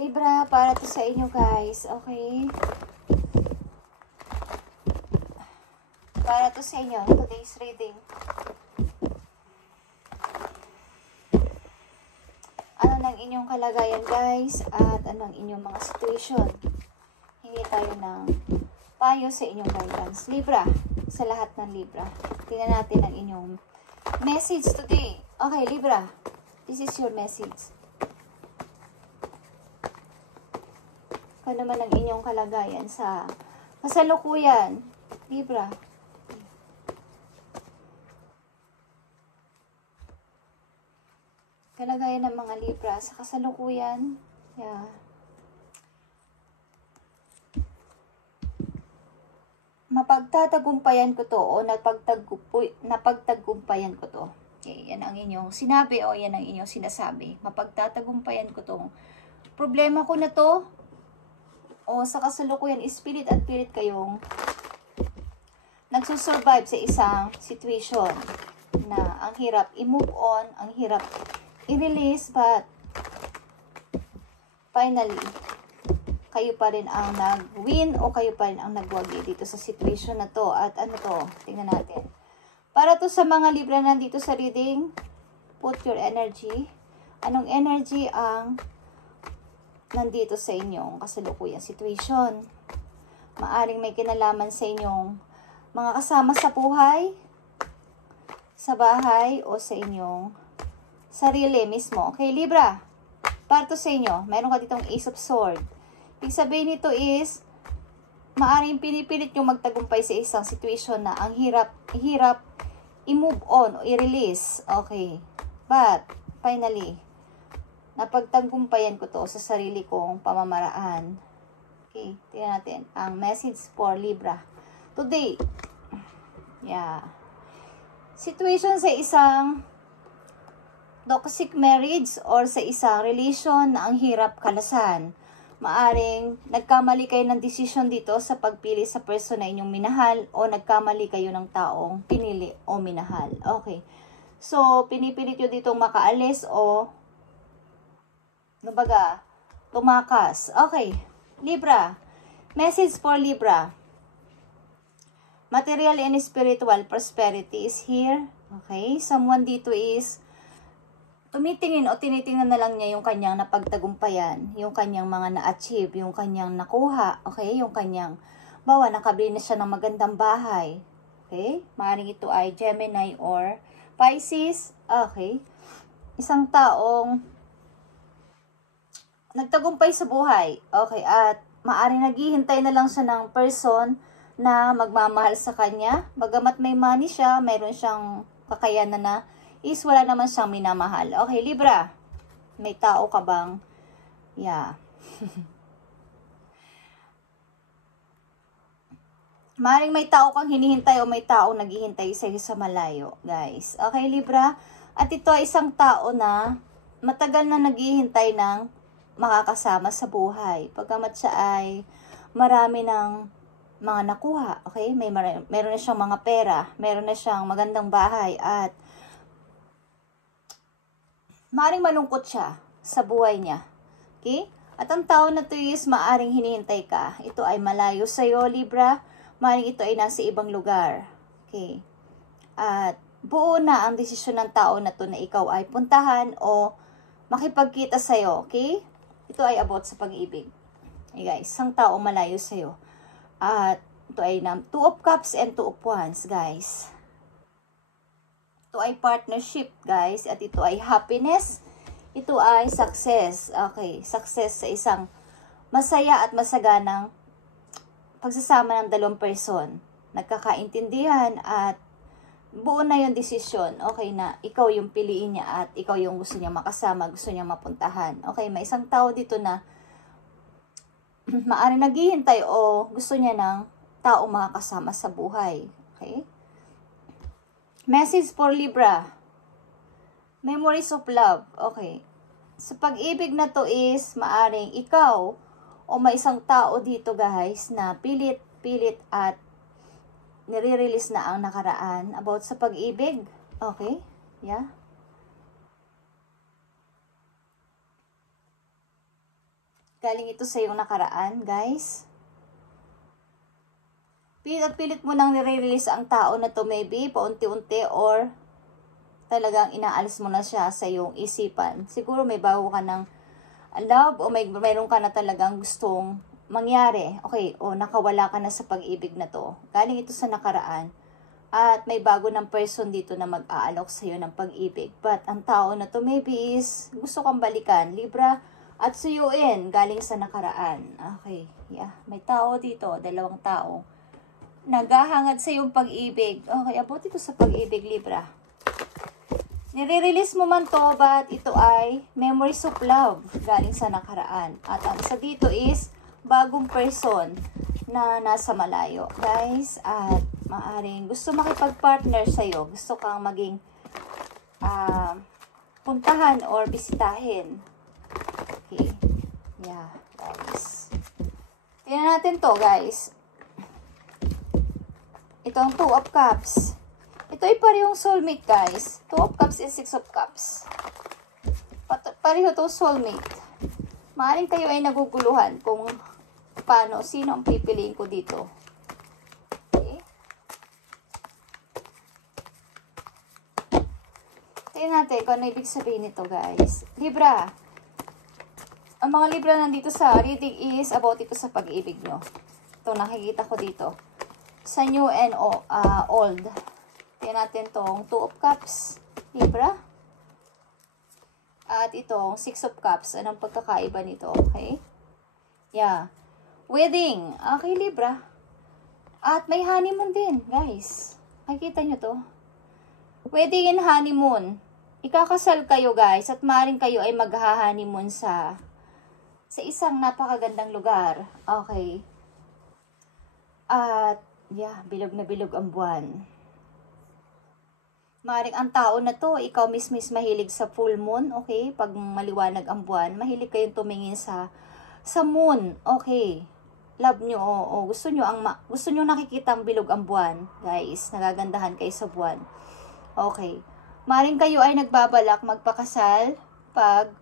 Libra, para to sa inyo guys, okay? Para to sa inyo, today's reading. Ano ng inyong kalagayan guys, at anong inyong mga situation. Hingi tayo ng payo sa inyong guidance. Libra, sa lahat ng Libra. Tingnan natin ang inyong message today. Okay, Libra, this is your message. Ano naman ang inyong kalagayan sa kasalukuyan, Libra. Kalagayan ng mga Libra sa kasalukuyan. Yeah. Mapagtatagumpayan ko to o napagtagumpayan ko to. Okay, yan ang inyong sinabi o yan ang inyong sinasabi. Mapagtatagumpayan ko tong problema ko na to. O sa kasalukuyan, spirit at pilit kayong nagsusurvive sa isang situation na ang hirap i-move on, ang hirap i-release, but finally, kayo pa rin ang nag-win o kayo pa rin ang nagwagi dito sa situation na to. At ano to? Tingnan natin. Para to sa mga Libra nandito sa reading, put your energy. Anong energy ang nandito sa inyong kasalukuyang situation? Maaring may kinalaman sa inyong mga kasama sa buhay, sa bahay, o sa inyong sarili mismo. Okay, Libra, para to sa inyo. Meron ka ditong Ace of Swords. Ibig sabihin nito is, maaring pinipilit yung magtagumpay sa isang situation na ang hirap i-move on o i-release. Okay, but finally, napagtagumpayan ko to sa sarili kong pamamaraan. Okay, tingnan natin ang message for Libra today. Yeah. Situation sa isang toxic marriage or sa isang relation na ang hirap kalasan. Maaring nagkamali kayo ng desisyon dito sa pagpili sa person na inyong minahal o nagkamali kayo ng taong pinili o minahal. Okay. So, pinipilit nyo ditong makaalis o kumbaga, tumakas. Okay, Libra. Message for Libra. Material and spiritual prosperity is here. Okay, someone dito is tumitingin o tinitingnan na lang niya yung kanyang napagtagumpayan, yung kanyang mga na-achieve, yung kanyang nakuha. Okay, yung kanyang, bawa, nakabili na siya ng magandang bahay. Okay, maaaring ito ay Gemini or Pisces. Okay, isang taong nagtagumpay sa buhay. Okay, at maaring naghihintay na lang siya ng person na magmamahal sa kanya. Bagamat may money siya, mayroon siyang kakayanan na is wala naman siyang minamahal. Okay, Libra, may tao ka bang? Yeah. Maaring may tao kang hinihintay o may tao naghihintay sa iyo sa malayo, guys. Okay, Libra, at ito ay isang tao na matagal na naghihintay ng makakasama sa buhay. Pagkamat siya ay marami ng mga nakuha. Okay? Meron na siyang mga pera. Meron na siyang magandang bahay. At maaring malungkot siya sa buhay niya. Okay? At ang tao na to is maaring hinihintay ka. Ito ay malayo sa'yo, Libra. Maaring ito ay nasa ibang lugar. Okay? At buo na ang desisyon ng tao na to na ikaw ay puntahan o makipagkita sa'yo. Okay? Ito ay about sa pag-ibig. Hey guys, isang tao malayo sa'yo. At ito ay Two of Cups and Two of Wands, guys. Ito ay partnership, guys. At ito ay happiness. Ito ay success. Okay, success sa isang masaya at masaganang pagsasama ng dalawang person. Nagkakaintindihan at buo na yung desisyon. Okay na, ikaw yung piliin niya at ikaw yung gusto niya makasama, gusto niya mapuntahan. Okay, may isang tao dito na maaari naghihintay o gusto niya ng tao makakasama sa buhay. Okay? Message for Libra. Memories of love. Okay. Sa pag-ibig na to is maaring ikaw o may isang tao dito guys na pilit at nire-release na ang nakaraan about sa pag-ibig. Okay? Yeah. Galing ito sa iyong nakaraan, guys. Pilit at pilit mo nang nire-release ang tao na to, maybe, paunti-unti, or talagang inaalis mo na siya sa iyong isipan. Siguro may bago ka ng love, o mayroon ka na talagang gustong mangyari. Okay, o nakawala ka na sa pag-ibig na to. Galing ito sa nakaraan. At may bago ng person dito na mag-aalok sa iyo ng pag-ibig. But ang tao na to maybe is gusto kang balikan, Libra, at suyuin galing sa nakaraan. Okay, yeah. May tao dito, dalawang tao. Naghahangad sa iyong pag-ibig. Okay, about ito sa pag-ibig, Libra. Nire-release mo man to, but ito ay memories of love galing sa nakaraan. At ang sa dito is bagong person na nasa malayo, guys. At maaring gusto makipag-partner sa'yo. Gusto kang maging puntahan or bisitahin. Okay. Yeah, guys. Tingnan natin to, guys. Ito ang 2 of Cups. Ito ay parehong soulmate, guys. 2 of Cups and 6 of Cups. Pareho to soulmate. Maaring kayo ay naguguluhan kung paano, sino ang pipiliin ko dito. Tingnan natin kung ano ibig sabihin nito, guys. Libra. Ang mga Libra nandito sa reading is about ito sa pag-ibig nyo. Ito, nakikita ko dito. Sa new and old. Tingnan natin tong 2 of Cups. Libra. At itong 6 of Cups. Anong pagkakaiba nito? Okay. Yeah. Wedding. Okay, Libra. At may honeymoon din, guys. Nakikita nyo to? Wedding and honeymoon. Ikakasal kayo, guys, at maaaring kayo ay magha-honeymoon sa isang napakagandang lugar. Okay. At, yeah, bilog na bilog ang buwan. Maaaring ang tao na to, ikaw mismo mahilig sa full moon, okay? Pag maliwanag ang buwan, mahilig kayong tumingin sa moon, okay? Love nyo, o gusto nyo nakikita ang bilog ang buwan, guys. Nagagandahan kayo sa buwan. Okay. Maring kayo ay nagbabalak magpakasal pag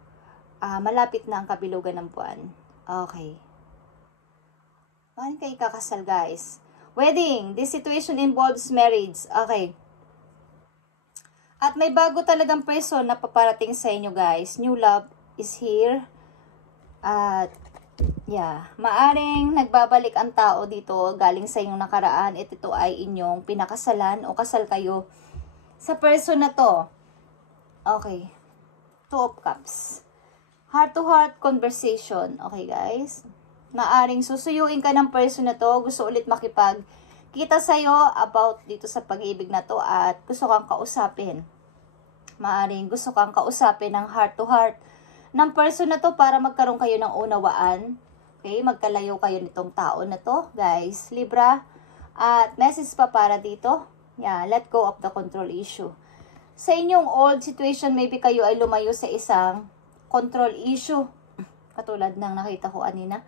malapit na ang kabilugan ng buwan. Okay. Maring kayo kakasal, guys. Wedding. This situation involves marriage. Okay. At may bago talagang person na paparating sa inyo, guys. New love is here. At, yeah. Maaring nagbabalik ang tao dito galing sa inyong nakaraan. At ito ay inyong pinakasalan o kasal kayo sa person na to. Okay. 2 of Cups. Heart-to-heart conversation. Okay, guys. Maaring susuyuin ka ng person na to. Gusto ulit makipagkita sa'yo about dito sa pag-ibig na to. At gusto kang kausapin. Maaring gusto kang kausapin ng heart-to-heart ng person na to para magkaroon kayo ng unawaan. Okay, magkalayo kayo nitong tao na to, guys. Libra. At message pa para dito. Yeah, let go of the control issue. Sa inyong old situation, maybe kayo ay lumayo sa isang control issue. Katulad ng nakita ko kanina.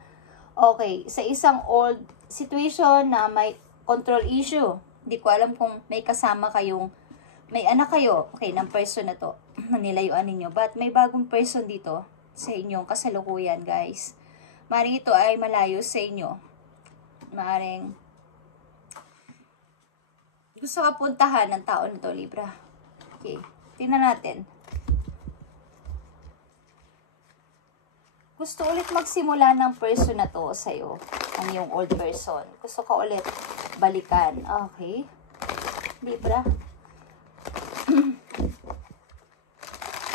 Okay, sa isang old situation na may control issue. Hindi ko alam kung may kasama kayong, may anak kayo, okay, ng person na to, na nilayuan ninyo. But may bagong person dito sa inyong kasalukuyan, guys. Maring ito ay malayo sa inyo. Maring gusto ka puntahan ng tao na to, Libra. Okay. Tingnan natin. Gusto ulit magsimula ng person na to sa'yo. Ang iyong old person. Gusto ka ulit balikan. Okay. Libra.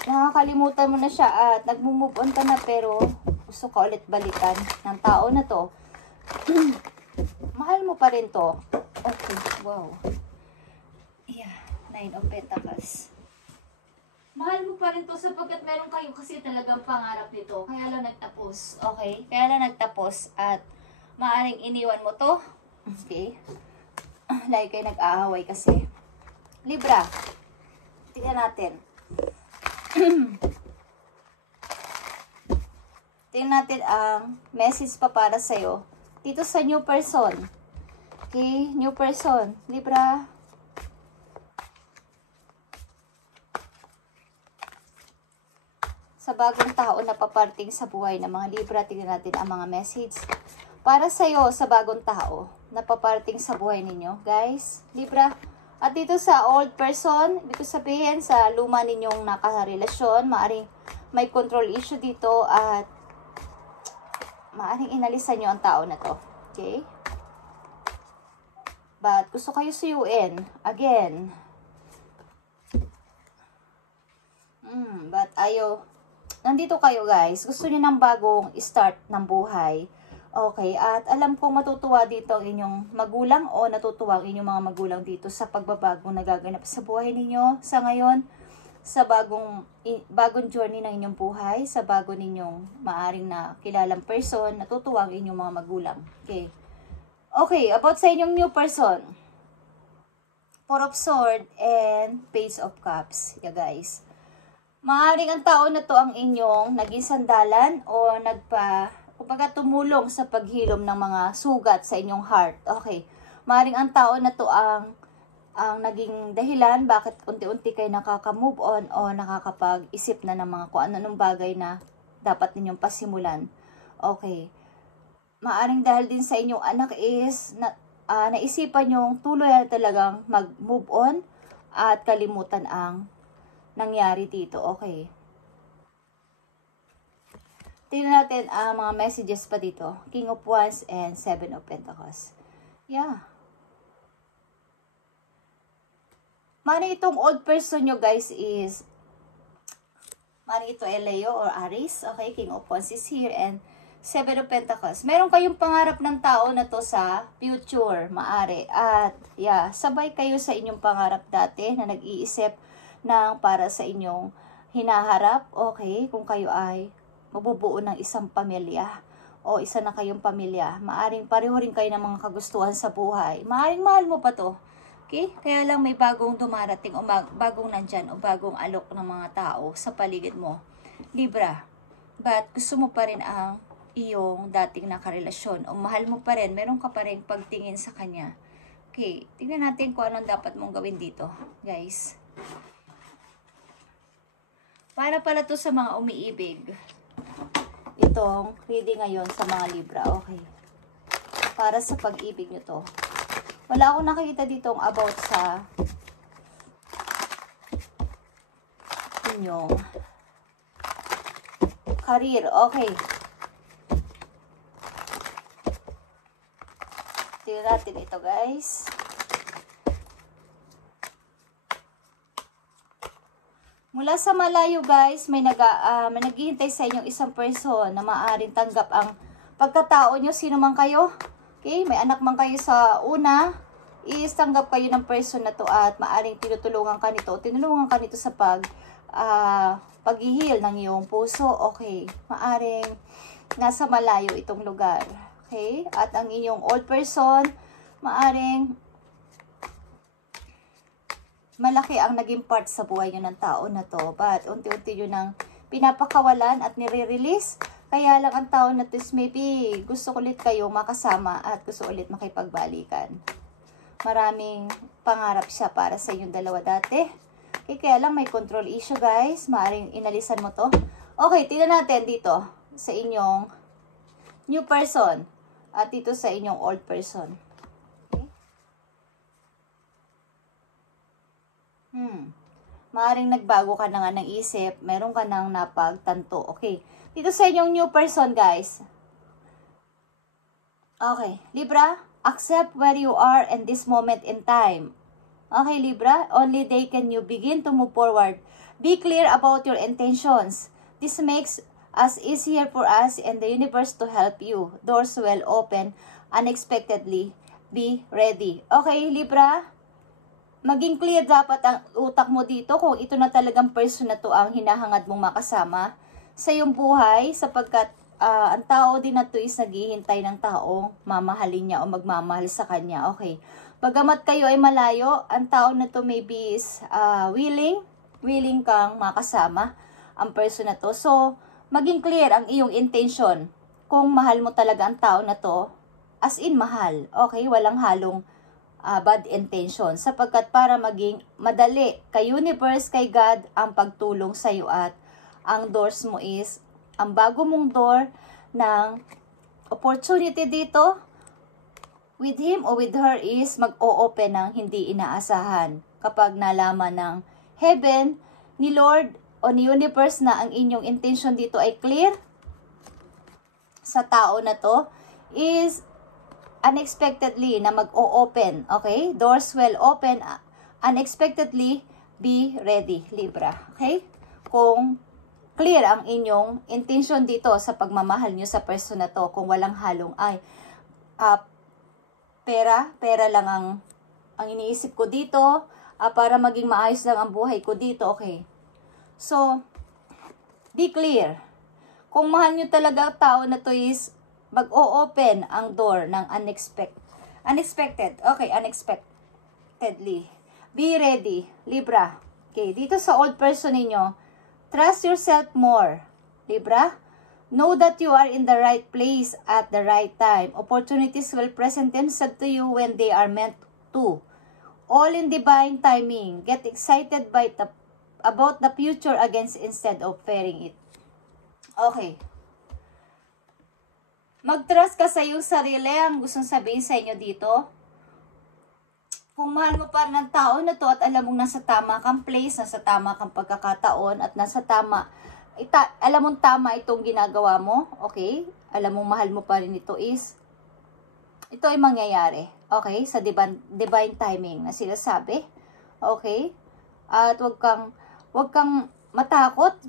Nakakalimutan mo na siya at nag-move on ka na pero gusto ka ulit balikan ng tao na to. Mahal mo pa rin to. Okay. Wow. Yeah, 9 of Pentacles. Mahal mo pa rin to sapagkat meron kayo kasi talagang pangarap nito. Kaya lang nagtapos. Okay? Kaya lang nagtapos at maaring iniwan mo to. Okay? Like kayo nag-aaway kasi. Libra. Tingnan natin. Tingnan natin ang message pa para sa'yo. Dito sa new person. Okay? New person. Libra. sa bagong tao na paparting sa buhay ng mga Libra. Tingnan natin ang mga message para sa'yo sa bagong tao na paparting sa buhay ninyo, guys. Libra. At dito sa old person, ibig sabihin sa luma ninyong nakarelasyon, maaring may control issue dito at maaring inalisan nyo ang tao na to. Okay? But gusto kayo suyuin. Again. But ayaw. Nandito kayo guys. Gusto nyo ng bagong start ng buhay. Okay. At alam kong matutuwa dito ang inyong magulang o natutuwa ang inyong mga magulang dito sa pagbabagong nagaganap sa buhay ninyo sa ngayon. Sa bagong journey ng inyong buhay. Sa bago ninyong maaring na kilalang person. Natutuwa ang inyong mga magulang. Okay. Okay. About sa inyong new person. Four of Swords and Page of Cups. Yeah guys. Maaaring ang tao na to ang inyong naging sandalan o kumbaga tumulong sa paghilom ng mga sugat sa inyong heart. Okay. Maaaring ang tao na to ang naging dahilan bakit unti-unti kayo nakaka-move on o nakakapag-isip na ng mga kung ano-anong bagay na dapat ninyong pasimulan. Okay. Maaaring dahil din sa inyong anak is naisipan yung tuloy na talagang mag-move on at kalimutan ang nangyari dito. Okay. Tingnan natin ang mga messages pa dito. King of Wands and Seven of Pentacles. Yeah. Mani itong old person nyo guys is mani ito Leo or Aries. Okay. King of Wands is here and Seven of Pentacles. Meron kayong pangarap ng tao na to sa future. Maari. At yeah. Sabay kayo sa inyong pangarap dati na nag-iisip ng para sa inyong hinaharap, okay, kung kayo ay mabubuo ng isang pamilya o isa na kayong pamilya, maaring pareho rin kayo ng mga kagustuhan sa buhay, maaring mahal mo pa to, okay, kaya lang may bagong dumarating o bagong nandyan o bagong alok ng mga tao sa paligid mo, Libra, but gusto mo pa rin ang iyong dating nakarelasyon o mahal mo pa rin, meron ka pa rin pagtingin sa kanya, okay, tingnan natin kung anong dapat mong gawin dito, guys. Para pala to sa mga umiibig. Itong reading ngayon sa mga Libra. Okay. Para sa pag-ibig nyo to. Wala akong nakikita ditong about sa inyong career. Okay. Tingnan natin ito guys. Mula sa malayo guys, may naghihintay sa inyong isang person na maaaring tanggap ang pagkatao nyo, sino man kayo. Okay, may anak man kayo sa una, is tanggap kayo ng person na to at maaaring tinutulungan ka nito, tinulungan ka nito sa paghihil ng iyong puso. Okay, maaaring nasa malayo itong lugar. Okay, at ang inyong old person, maaaring malaki ang naging part sa buhay nyo ng tao na to. But unti-unti yun ang pinapakawalan at nire-release. Kaya lang ang tao na to is maybe gusto ulit kayo makasama at gusto ulit makipagbalikan. Maraming pangarap siya para sa inyong dalawa dati. Okay, kaya lang may control issue guys. Maaring inalisan mo to. Okay, tingnan natin dito sa inyong new person at dito sa inyong old person. Maaring nagbago ka na nga ng isip, meron ka nang napagtanto. Okay. Dito sa inyong new person, guys. Okay. Libra, accept where you are in this moment in time. Okay, Libra, only then can you begin to move forward. Be clear about your intentions. This makes us easier for us and the universe to help you. Doors will open unexpectedly. Be ready. Okay, Libra, maging clear dapat ang utak mo dito kung ito na talagang person na to ang hinahangad mong makasama sa iyong buhay sapagkat ang tao din na to is naghihintay ng taong mamahalin niya o magmamahal sa kanya. Okay. Bagamat kayo ay malayo, ang tao na to maybe is willing kang makasama ang person na to. So, maging clear ang iyong intention kung mahal mo talaga ang tao na to as in mahal. Okay, walang halong bad intention sapagkat para maging madali kay universe, kay God ang pagtulong sa iyo at ang doors mo is, ang bago mong door ng opportunity dito, with him or with her is mag-o-open ng hindi inaasahan. Kapag nalaman ng heaven, ni Lord o ni universe na ang inyong intention dito ay clear sa tao na to, is unexpectedly na mag-o-open. Okay? Doors will open unexpectedly. Be ready, Libra. Okay? Kung clear ang inyong intention dito sa pagmamahal nyo sa person na to, kung walang halong pera lang ang iniisip ko dito, para maging maayos lang ang buhay ko dito, okay? So, be clear. Kung mahal nyo talaga ang tao na to is, mag-o-open ang door ng unexpected. Okay, unexpectedly. Be ready, Libra. Okay, dito sa old person ninyo, trust yourself more, Libra. Know that you are in the right place at the right time. Opportunities will present themselves to you when they are meant to. All in divine timing. Get excited about the future against instead of fearing it. Okay. Mag-trust ka sa iyong sarili. Ang gustong sabihin sa inyo dito, kung mahal mo pa ng tao na to at alam mong nasa tama kang place, nasa tama kang pagkakataon, at nasa tama, alam mong tama itong ginagawa mo, okay? Alam mong mahal mo pa rin ito is, ito ay mangyayari, okay? Sa divine timing na sinasabi, okay? At wag kang matakot,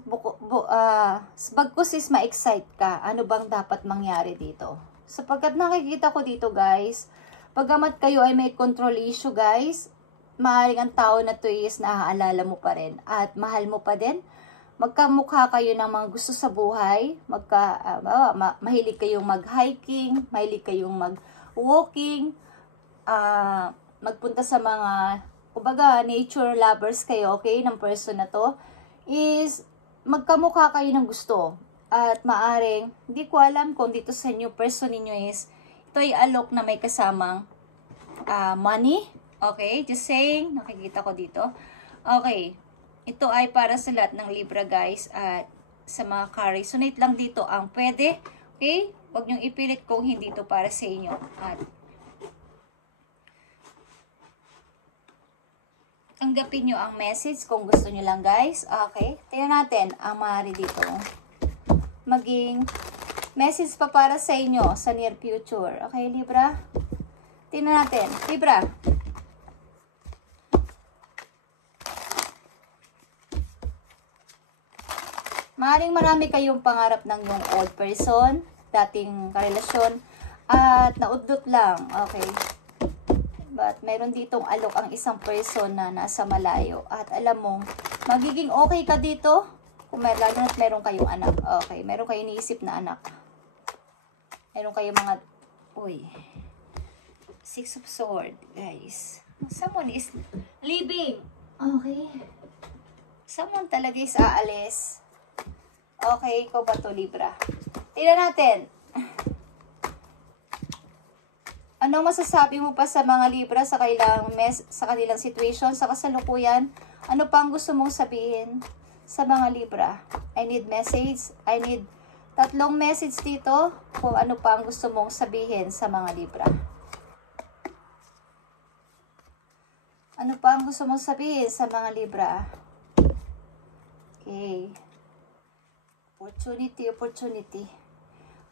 bagkus is ma-excite ka, ano bang dapat mangyari dito? Sapagkat nakikita ko dito, guys, pagamat kayo ay may control issue, guys, maaaring ang tao na to is naaalala mo pa rin at mahal mo pa din. Magkamukha kayo ng mga gusto sa buhay, mahilig kayong mag-hiking, mahilig kayong mag-walking, magpunta sa mga, kumbaga, nature lovers kayo, okay, ng person na to, is magkamukha kayo ng gusto. At maaring, hindi ko alam kung dito sa new person ninyo is, ito ay alok na may kasamang money. Okay, just saying, nakikita ko dito. Okay, ito ay para sa lahat ng Libra, guys, at sa mga ka-resonate lang dito ang pwede. Okay, huwag niyong ipilit kung hindi ito para sa inyo. At tanggapin nyo ang message kung gusto nyo lang, guys. Okay, tingnan natin ang maaari dito maging message pa para sa inyo sa near future. Okay, Libra? Tingnan natin. Libra. Maaaring marami kayong pangarap ng yung old person, dating karelasyon, at naudlot lang. Okay. But meron ditong alok ang isang person na nasa malayo. At alam mong, magiging okay ka dito kung lalo na't meron kayong anak. Okay, meron kayong iniisip na anak. Meron kayong mga, Six of Swords, guys. Someone is leaving. Okay. Someone talaga is aalis. Okay, ikaw ba to, Libra? Tingnan natin. Anong masasabi mo pa sa mga Libra sa kanilang situation, sa kasalukuyan? Ano pa ang gusto mong sabihin sa mga Libra? I need message. I need 3 message dito kung ano pa ang gusto mong sabihin sa mga Libra. Ano pa ang gusto mong sabihin sa mga Libra? Okay. Opportunity.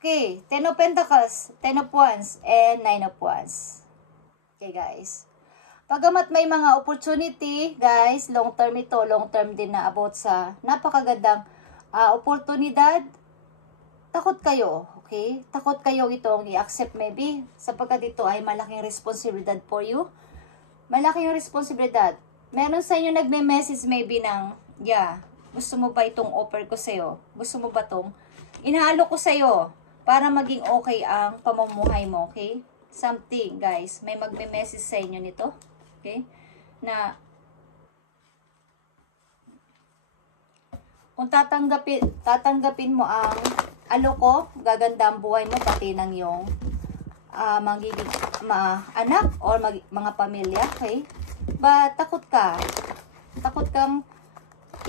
Okay. 10 of Pentacles, 10 of Wands, and 9 of Wands. Okay, guys. Pagamat may mga opportunity, guys, long term ito, long term din na about sa napakagandang oportunidad. Takot kayo, okay? Takot kayo itong i-accept maybe, sapagkat ito ay malaking responsibilidad for you. Malaking responsibilidad. Meron sa inyo nagme-message maybe ng, gusto mo ba itong offer ko sa'yo? Gusto mo ba itong inaalok ko sa'yo para maging okay ang pamumuhay mo, okay? Something, guys. May magme-message sa inyo nito, okay? Na, kung tatanggapin mo ang aloko, gaganda ang buhay mo, pati ng yung magiging anak or mga pamilya, okay? But takot ka. Takot kang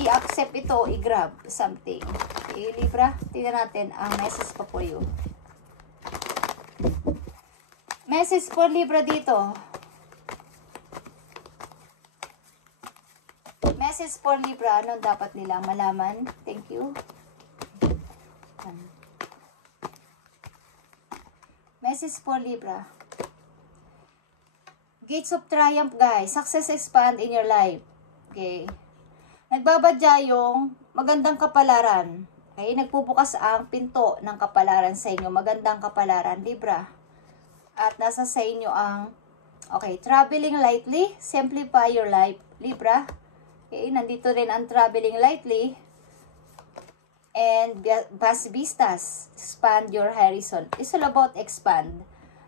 i-accept ito o i-grab something. Okay, Libra, tingnan natin ang message pa for you. Message for Libra dito. Message for Libra, anong dapat nilang malaman? Thank you. Message for Libra. Gates of Triumph, guys. Success expand in your life. Okay. Nagbabadya yung magandang kapalaran. Okay. Nagbubukas ang pinto ng kapalaran sa inyo. Magandang kapalaran, Libra. At nasa sa inyo ang, okay, traveling lightly. Simplify your life, Libra. Okay. Nandito rin ang traveling lightly. And vast vistas. Expand your horizon. It's all about expand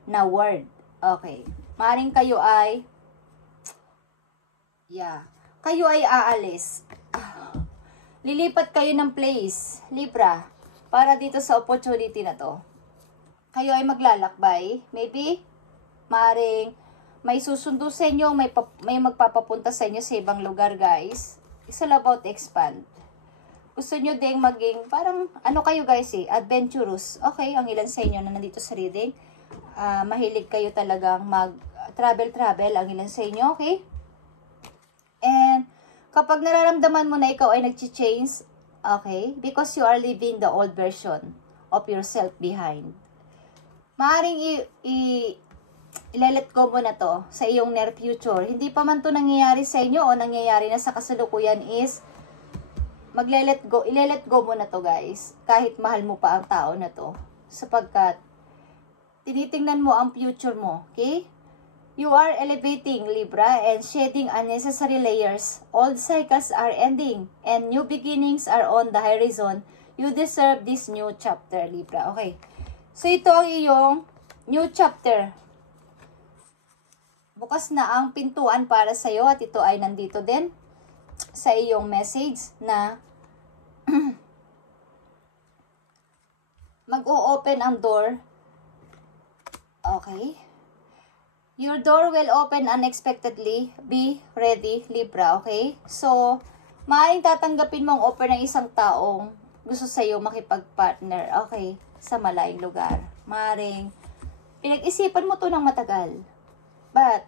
na word. Okay. Maring kayo ay, kayo ay aalis. Lilipat kayo ng place, Libra, para dito sa opportunity na to. Kayo ay maglalakbay. Maybe, maring may susundo sa inyo, may magpapapunta sa inyo sa ibang lugar, guys. It's all about expand. Gusto nyo ding maging, parang, ano kayo guys adventurous. Okay, ang ilan sa inyo na nandito sa reading, mahilig kayo talagang mag-travel, ang ilan sa inyo, okay? And, kapag nararamdaman mo na ikaw ay nag-change, okay, because you are leaving the old version of yourself behind. Maaring i-let go mo na to sa iyong near future. Hindi pa man to nangyayari sa inyo o nangyayari na sa kasalukuyan is, i-let go mo na to, guys. Kahit mahal mo pa ang tao na to. Sapagkat, tinitingnan mo ang future mo, okay? You are elevating, Libra, and shedding unnecessary layers. Old cycles are ending, and new beginnings are on the horizon. You deserve this new chapter, Libra. Okay. So, ito ang iyong new chapter. Bukas na ang pintuan para sa'yo at ito ay nandito din sa iyong message na mag-o-open ang door. Okay. Your door will open unexpectedly. Be ready, Libra. Okay? So, maaaring tatanggapin mo ang offer ng isang taong gusto sa'yo makipag-partner. Okay? Sa malayong lugar. Maaaring pinag-isipan mo to ng matagal. But,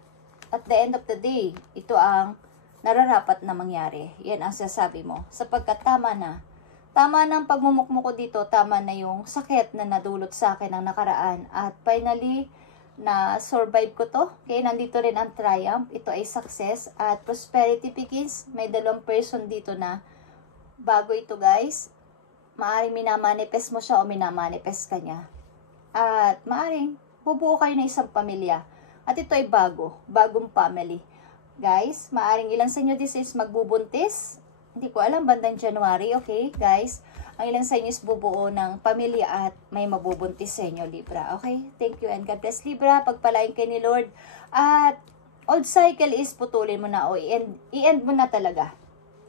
at the end of the day, ito ang nararapat na mangyari. Yan ang sasabi mo. Sapagkat tama na. Tama na ang pagmumukmo ko dito. Tama na yung sakit na nadulot sa akin ng nakaraan. At finally, na survive ko to. Okay, nandito rin ang triumph. Ito ay success. At prosperity begins. May dalawang person dito na bago ito, guys. Maaring minamanifest mo siya o minamanifest ka niya. At maaring bubuo kayo ng isang pamilya. At ito ay bagong family. Guys, maaring ilang sa inyo this is magbubuntis. Hindi ko alam, bandang January, okay, guys? Ang ilang sa inyo is bubuo ng pamilya at may mabubuntis sa inyo, Libra. Okay? Thank you and God bless, Libra. Pagpalain kay ni Lord. At old cycle is putulin mo na o i-end mo na talaga.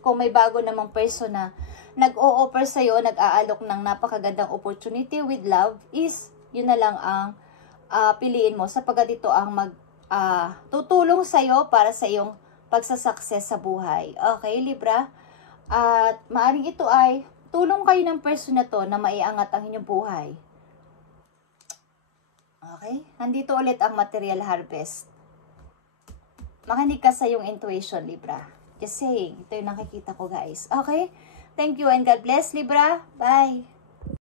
Kung may bago namang person na nag-o-offer sa'yo, nag-aalok ng napakagandang opportunity with love, is yun na lang ang piliin mo sapagkat ito ang tutulong sa'yo para sa iyong pagsasucess sa buhay. Okay, Libra? At maaring ito ay tulong kayo ng person na to na maiangat ang inyong buhay. Okay? Nandito ulit ang material harvest. Makinig ka sa iyong intuition, Libra. Just saying. Ito yung nakikita ko, guys. Okay? Thank you and God bless, Libra. Bye!